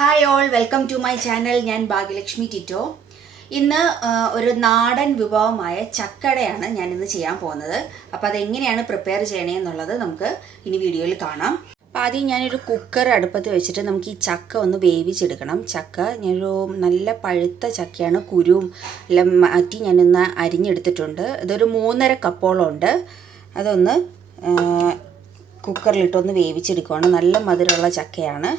Hi all, welcome to my channel. ഞാൻ ഭാഗ്യലക്ഷ്മി ടിറ്റോ. ഇന്ന് ഒരു നാടൻ വിഭവമായ ചക്കടയാണ് ഞാൻ ഇന്ന് ചെയ്യാൻ പോകുന്നത്. അപ്പോൾ അതെങ്ങനെയാണ് പ്രിപ്പയർ ചെയ്യണേ എന്നുള്ളത് നമുക്ക് ഇനി വീഡിയോയിൽ കാണാം. അപ്പോൾ ആദ്യം ഞാനൊരു കുക്കർ അടുപ്പത്ത് വെച്ചിട്ട് നമുക്ക് ഈ ചക്ക ഒന്ന് വേവിച്ചെടുക്കണം. ചക്ക ഞാനൊരു നല്ല പഴുത്ത ചക്കയാണ്, കുരുവും എല്ലാം മാറ്റി ഞാനിന്ന് അരിഞ്ഞെടുത്തിട്ടുണ്ട്. ഇതൊരു 3.5 കപ്പോളം ഉണ്ട്. അതൊന്ന് കുക്കറിലിട്ടൊന്ന് വേവിച്ചെടുക്കുകയാണ്. നല്ല മധുരമുള്ള ചക്കയാണ്.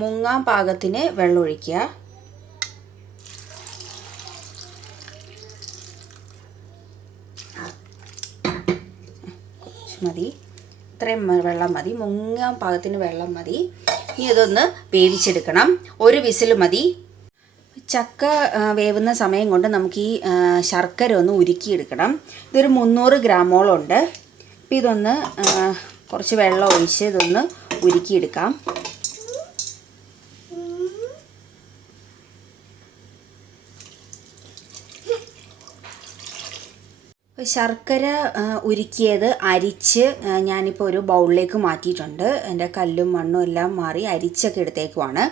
മുങ്ങാൻ പാകത്തിന് വെള്ളം ഒഴിക്കുക. കുറച്ച് മതി, ഇത്രയും വെള്ളം മതി, മുങ്ങാൻ പാകത്തിന് വെള്ളം മതി. ഇനി ഇതൊന്ന് വേവിച്ചെടുക്കണം. ഒരു വിസിൽ മതി. ചക്ക വേവുന്ന സമയം കൊണ്ട് നമുക്ക് ഈ ശർക്കര ഒന്ന് ഉരുക്കിയെടുക്കണം. ഇതൊരു 300 ഗ്രാമോളം ഉണ്ട്. അപ്പോൾ ഇതൊന്ന് കുറച്ച് വെള്ളം ഒഴിച്ച് ഇതൊന്ന് ഉരുക്കിയെടുക്കാം. ശർക്കര ഉരുക്കിയത് അരിച്ച് ഞാനിപ്പോൾ ഒരു ബൗളിലേക്ക് മാറ്റിയിട്ടുണ്ട്. എൻ്റെ കല്ലും മണ്ണും എല്ലാം മാറി അരിച്ചൊക്കെ എടുത്തേക്കുവാണ്.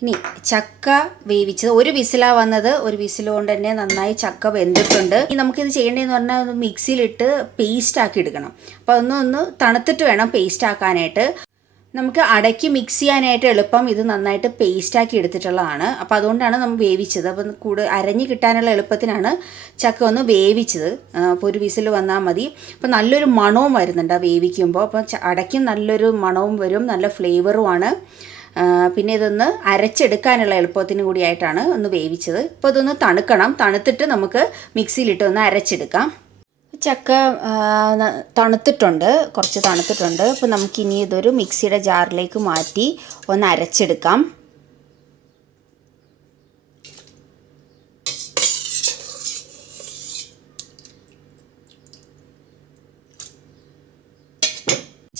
ഇനി ചക്ക വേവിച്ചത് ഒരു വിസിലാണ് വന്നത്. ഒരു വിസിൽ കൊണ്ട് തന്നെ നന്നായി ചക്ക വെന്തിട്ടുണ്ട്. ഇനി നമുക്കിത് ചെയ്യേണ്ടതെന്ന് പറഞ്ഞാൽ ഒന്ന് മിക്സിയിലിട്ട് പേസ്റ്റ് ആക്കി എടുക്കണം. അപ്പോൾ ഒന്ന് തണുത്തിട്ട് വേണം പേസ്റ്റ് ആക്കാനായിട്ട്. നമുക്ക് അടയ്ക്ക് മിക്സ് ചെയ്യാനായിട്ട് എളുപ്പം ഇത് നന്നായിട്ട് പേസ്റ്റാക്കി എടുത്തിട്ടുള്ളതാണ്. അപ്പോൾ അതുകൊണ്ടാണ് നമ്മൾ വേവിച്ചത്. അപ്പം അരഞ്ഞ് കിട്ടാനുള്ള എളുപ്പത്തിനാണ് ചക്ക ഒന്ന് വേവിച്ചത്. അപ്പോൾ ഒരു വിസിൽ വന്നാൽ മതി. അപ്പോൾ നല്ലൊരു മണവും വരുന്നുണ്ട് വേവിക്കുമ്പോൾ. അപ്പോൾ അടയ്ക്കും നല്ലൊരു മണവും വരും, നല്ല ഫ്ലേവറുമാണ്. പിന്നെ ഇതൊന്ന് അരച്ചെടുക്കാനുള്ള എളുപ്പത്തിന് കൂടിയായിട്ടാണ് ഒന്ന് വേവിച്ചത്. അപ്പോൾ ഇതൊന്ന് തണുക്കണം. തണുത്തിട്ട് നമുക്ക് മിക്സിയിലിട്ട് ഒന്ന് അരച്ചെടുക്കാം. ചക്ക തണുത്തിട്ടുണ്ട്, കുറച്ച് തണുത്തിട്ടുണ്ട്. അപ്പോൾ നമുക്കിനി ഇതൊരു മിക്സിയുടെ ജാറിലേക്ക് മാറ്റി ഒന്ന് അരച്ചെടുക്കാം.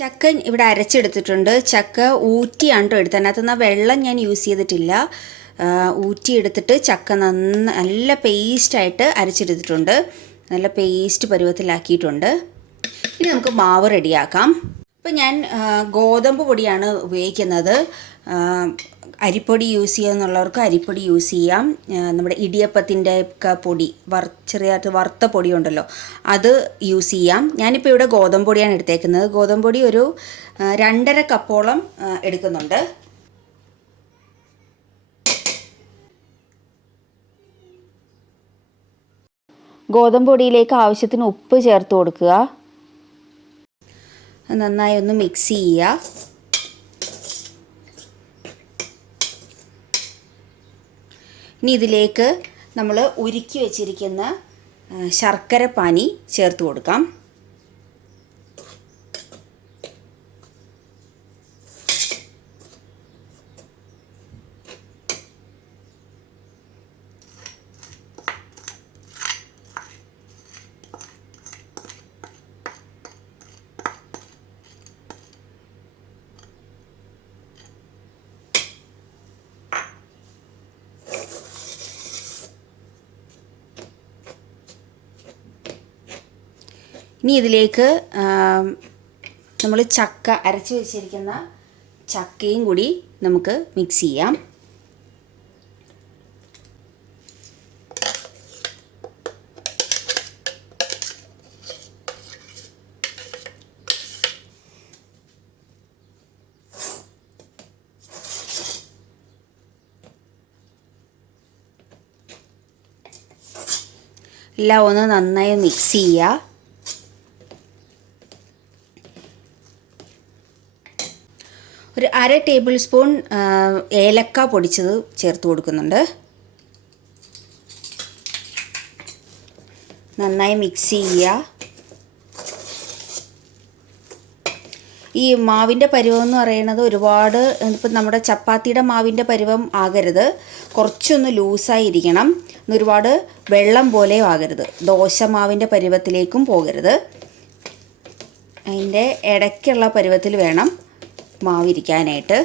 ചക്ക ഇവിടെ അരച്ചെടുത്തിട്ടുണ്ട്. ചക്ക ഊറ്റിയാണ് എടുത്തത്. അതിനകത്തുനിന്ന് വെള്ളം ഞാൻ യൂസ് ചെയ്തിട്ടില്ല. ഊറ്റിയെടുത്തിട്ട് ചക്ക നല്ല പേസ്റ്റായിട്ട് അരച്ചെടുത്തിട്ടുണ്ട്. നല്ല പേസ്റ്റ് പരുവത്തിലാക്കിയിട്ടുണ്ട്. ഇനി നമുക്ക് മാവ് റെഡിയാക്കാം. അപ്പോൾ ഞാൻ ഗോതമ്പ് പൊടിയാണ് ഉപയോഗിക്കുന്നത്. അരിപ്പൊടി യൂസ് ചെയ്യുന്നുള്ളവർക്ക് അരിപ്പൊടി യൂസ് ചെയ്യാം. നമ്മുടെ ഇടിയപ്പത്തിൻ്റെ ഒക്കെ പൊടി ചെറിയായിട്ട് വറുത്ത പൊടി ഉണ്ടല്ലോ, അത് യൂസ് ചെയ്യാം. ഞാനിപ്പോൾ ഇവിടെ ഗോതമ്പ് പൊടിയാണ് എടുത്തേക്കുന്നത്. ഗോതമ്പ് പൊടി ഒരു 2.5 കപ്പോളം എടുക്കുന്നുണ്ട്. ഗോതമ്പ് പൊടിയിലേക്ക് ആവശ്യത്തിന് ഉപ്പ് ചേർത്ത് കൊടുക്കുക. നന്നായി ഒന്ന് മിക്സ് ചെയ്യുക. ഇനി ഇതിലേക്ക് നമ്മൾ ഉരുക്കി വെച്ചിരിക്കുന്ന ശർക്കര പാനി ചേർത്ത് കൊടുക്കാം. ഇനി ഇതിലേക്ക് നമ്മൾ ചക്ക അരച്ച് വെച്ചിരിക്കുന്ന ചക്കയും കൂടി നമുക്ക് മിക്സ് ചെയ്യാം. എല്ലാം ഒന്ന് നന്നായി മിക്സ് ചെയ്യുക. ഒരു 1/2 ടേബിൾ സ്പൂൺ ഏലക്ക പൊടിച്ചത് ചേർത്ത് കൊടുക്കുന്നുണ്ട്. നന്നായി മിക്സ് ചെയ്യുക. ഈ മാവിൻ്റെ പരുവം എന്ന് പറയുന്നത് ഒരുപാട് ഇപ്പം നമ്മുടെ ചപ്പാത്തിയുടെ മാവിൻ്റെ പരുവം ആകരുത്. കുറച്ചൊന്ന് ലൂസായിരിക്കണം. ഒരുപാട് വെള്ളം പോലെയും ആകരുത്. ദോശ മാവിൻ്റെ പരുവത്തിലേക്കും പോകരുത്. അതിൻ്റെ ഇടയ്ക്കുള്ള പരുവത്തിൽ വേണം മാവിരിക്കാനായിട്ട്.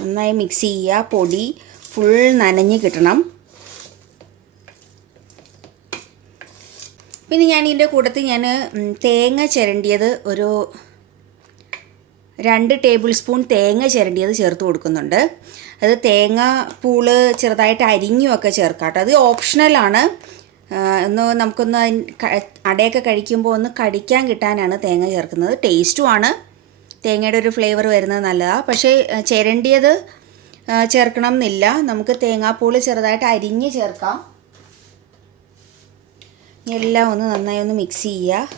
നന്നായി മിക്സ് ചെയ്യുക. പൊടി ഫുൾ നനഞ്ഞ് കിട്ടണം. പിന്നെ ഞാൻ ഇതിൻ്റെ കൂട്ടത്തിൽ തേങ്ങ ചിരണ്ടിയത് ഒരു 2 ടേബിൾ സ്പൂൺ തേങ്ങ ചിരണ്ടിയത് ചേർത്ത് കൊടുക്കുന്നുണ്ട്. അത് തേങ്ങ പൂള് ചെറുതായിട്ട് അരിഞ്ഞുമൊക്കെ ചേർക്കാം കേട്ടോ. അത് ഓപ്ഷണലാണ്. നമുക്കൊന്ന് അടയൊക്കെ കഴിക്കുമ്പോൾ ഒന്ന് കടിക്കാൻ കിട്ടാനാണ് തേങ്ങ ചേർക്കുന്നത്. ടേസ്റ്റുമാണ്, തേങ്ങയുടെ ഒരു ഫ്ലേവർ വരുന്നത് നല്ലതാണ്. പക്ഷേ ചിരണ്ടിയത് ചേർക്കണം എന്നില്ല. നമുക്ക് തേങ്ങാപ്പൂള് ചെറുതായിട്ട് അരിഞ്ഞ് ചേർക്കാം. എല്ലാം ഒന്ന് നന്നായി ഒന്ന് മിക്സ് ചെയ്യുക.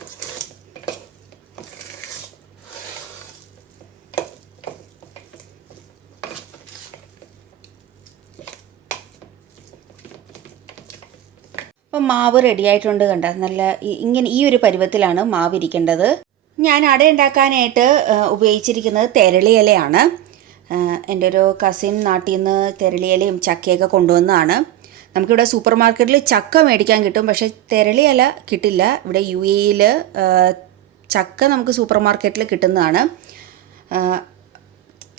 അപ്പോൾ മാവ് റെഡി ആയിട്ടുണ്ട്. കണ്ട നല്ല ഇങ്ങനെ ഈ ഒരു പരുവത്തിലാണ് മാവ് ഇരിക്കേണ്ടത്. ഞാൻ അട ഉണ്ടാക്കാനായിട്ട് ഉപയോഗിച്ചിരിക്കുന്നത് തെരളിയിലയാണ്. എൻ്റെ ഒരു കസിൻ നാട്ടിൽ നിന്ന് തെരളിയിലയും ചക്കയൊക്കെ കൊണ്ടുവന്നതാണ്. നമുക്കിവിടെ സൂപ്പർ മാർക്കറ്റിൽ ചക്ക മേടിക്കാൻ കിട്ടും, പക്ഷേ തെരളിയില കിട്ടില്ല. ഇവിടെ UAE-യിൽ ചക്ക നമുക്ക് സൂപ്പർ മാർക്കറ്റിൽ കിട്ടുന്നതാണ്.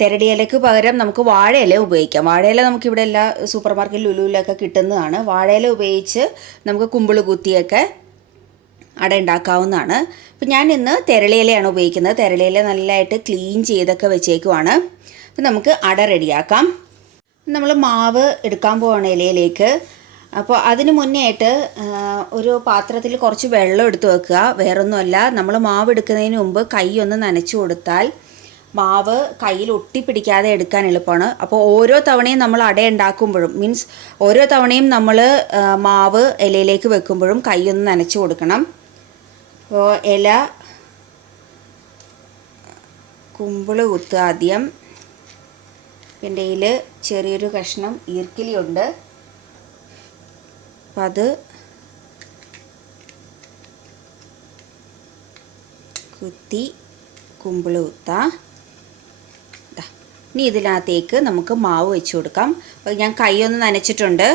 തെരളിയിലയ്ക്ക് പകരം നമുക്ക് വാഴയില ഉപയോഗിക്കാം. വാഴയില നമുക്കിവിടെ എല്ലാ സൂപ്പർ മാർക്കറ്റിൽ ലുലുവിലൊക്കെ കിട്ടുന്നതാണ്. വാഴയില ഉപയോഗിച്ച് നമുക്ക് കുമ്പിൾ കുത്തിയൊക്കെ അട ഉണ്ടാക്കാവുന്നതാണ്. അപ്പം ഞാൻ ഇന്ന് തെരളിയിലയാണ് ഉപയോഗിക്കുന്നത്. തെരളിയില നല്ലതായിട്ട് ക്ലീൻ ചെയ്തൊക്കെ വെച്ചേക്കുവാണ്. അപ്പം നമുക്ക് അട റെഡിയാക്കാം. നമ്മൾ മാവ് എടുക്കാൻ പോവാണ് ഇലയിലേക്ക്. അപ്പോൾ അതിന് മുന്നേ ആയിട്ട് ഒരു പാത്രത്തിൽ കുറച്ച് വെള്ളം എടുത്ത് വെക്കുക. വേറൊന്നുമല്ല, നമ്മൾ മാവ് എടുക്കുന്നതിന് മുമ്പ് കൈ ഒന്ന് നനച്ചു കൊടുത്താൽ മാവ് കയ്യിൽ ഒട്ടിപ്പിടിക്കാതെ എടുക്കാൻ എളുപ്പമാണ്. അപ്പോൾ ഓരോ തവണയും നമ്മൾ അട ഉണ്ടാക്കുമ്പോഴും ഓരോ തവണയും നമ്മൾ മാവ് ഇലയിലേക്ക് വെക്കുമ്പോഴും കൈ ഒന്ന് നനച്ചു കൊടുക്കണം. അപ്പോൾ ഇല കുമ്പിള് കുത്തുക ആദ്യം. എൻ്റെ കയ്യിൽ ചെറിയൊരു കഷ്ണം ഈർക്കിലിയുണ്ട്. അപ്പം അത് കുത്തി കുമ്പിള് കുത്താം. ഇനി ഇതിനകത്തേക്ക് നമുക്ക് മാവ് വെച്ച് കൊടുക്കാം. അപ്പോൾ ഞാൻ കൈ ഒന്ന് നനച്ചിട്ടുണ്ട്.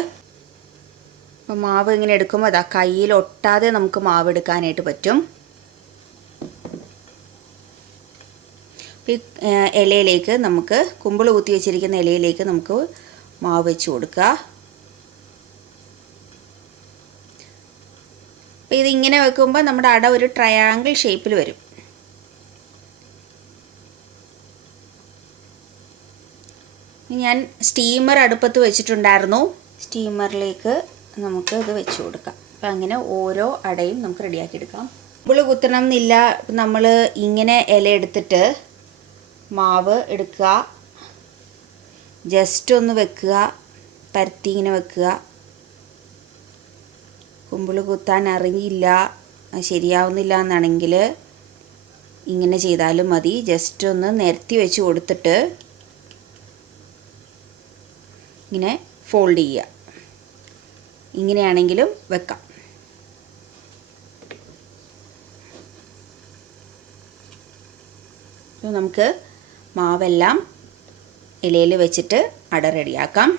അപ്പോൾ മാവ് ഇങ്ങനെ എടുക്കുമ്പോൾ കയ്യിൽ ഒട്ടാതെ നമുക്ക് മാവ് എടുക്കാനായിട്ട് പറ്റും. ഈ ഇലയിലേക്ക് നമുക്ക് കുമ്പിള് കുത്തി വെച്ചിരിക്കുന്ന ഇലയിലേക്ക് നമുക്ക് മാവ് വെച്ച് കൊടുക്കുക. അപ്പോൾ ഇതിങ്ങനെ വെക്കുമ്പോൾ നമ്മുടെ അട ഒരു ട്രയാങ്കിൾ ഷേപ്പിൽ വരും. ഞാൻ സ്റ്റീമർ അടുപ്പത്ത് വെച്ചിട്ടുണ്ടായിരുന്നു. സ്റ്റീമറിലേക്ക് നമുക്ക് ഇത് വെച്ച് കൊടുക്കാം. അപ്പം അങ്ങനെ ഓരോ അടയും നമുക്ക് റെഡിയാക്കി എടുക്കാം. കുമ്പിള് കുത്തണം എന്നില്ല. നമ്മൾ ഇങ്ങനെ ഇല എടുത്തിട്ട് മാവ് എടുക്കുക, ജസ്റ്റ് ഒന്ന് വെക്കുക, പരത്തി ഇങ്ങനെ വെക്കുക. കുമ്പിള് കുത്താൻ അറിയില്ല, ശരിയാവുന്നില്ല എന്നാണെങ്കിൽ ഇങ്ങനെ ചെയ്താലും മതി. ജസ്റ്റ് ഒന്ന് നിരത്തി വെച്ച് കൊടുത്തിട്ട് ഇങ്ങനെ ഫോൾഡ് ചെയ്യുക. ഇങ്ങനെയാണെങ്കിലും വെക്കാം. അപ്പോൾ നമുക്ക് മാവെല്ലാം ഇലയിൽ വെച്ചിട്ട് അട റെഡിയാക്കാം.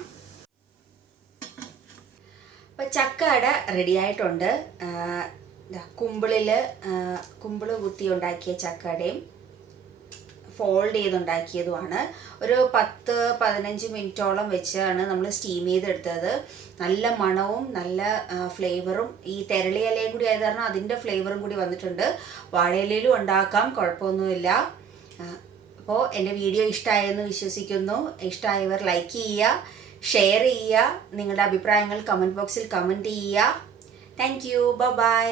അപ്പോൾ ചക്ക അട റെഡിയായിട്ടുണ്ട്. കുമ്പിള് കുത്തി ഉണ്ടാക്കിയ ചക്കടയും ഫോൾഡ് ചെയ്തുണ്ടാക്കിയതുമാണ്. ഒരു 10-15 മിനിറ്റോളം വെച്ചാണ് നമ്മൾ സ്റ്റീം ചെയ്തെടുത്തത്. നല്ല മണവും നല്ല ഫ്ലേവറും ഈ തെരളിയിലയും കൂടി ആയത് കാരണം അതിൻ്റെ ഫ്ലേവറും കൂടി വന്നിട്ടുണ്ട്. വാഴയിലയിലും ഉണ്ടാക്കാം, കുഴപ്പമൊന്നുമില്ല. അപ്പോൾ എൻ്റെ വീഡിയോ ഇഷ്ടമായെന്ന് വിശ്വസിക്കുന്നു. ഇഷ്ടമായവർ ലൈക്ക് ചെയ്യുക, ഷെയർ ചെയ്യുക, നിങ്ങളുടെ അഭിപ്രായങ്ങൾ കമൻറ്റ് ബോക്സിൽ കമൻറ്റ് ചെയ്യുക. Thank you. ബൈ.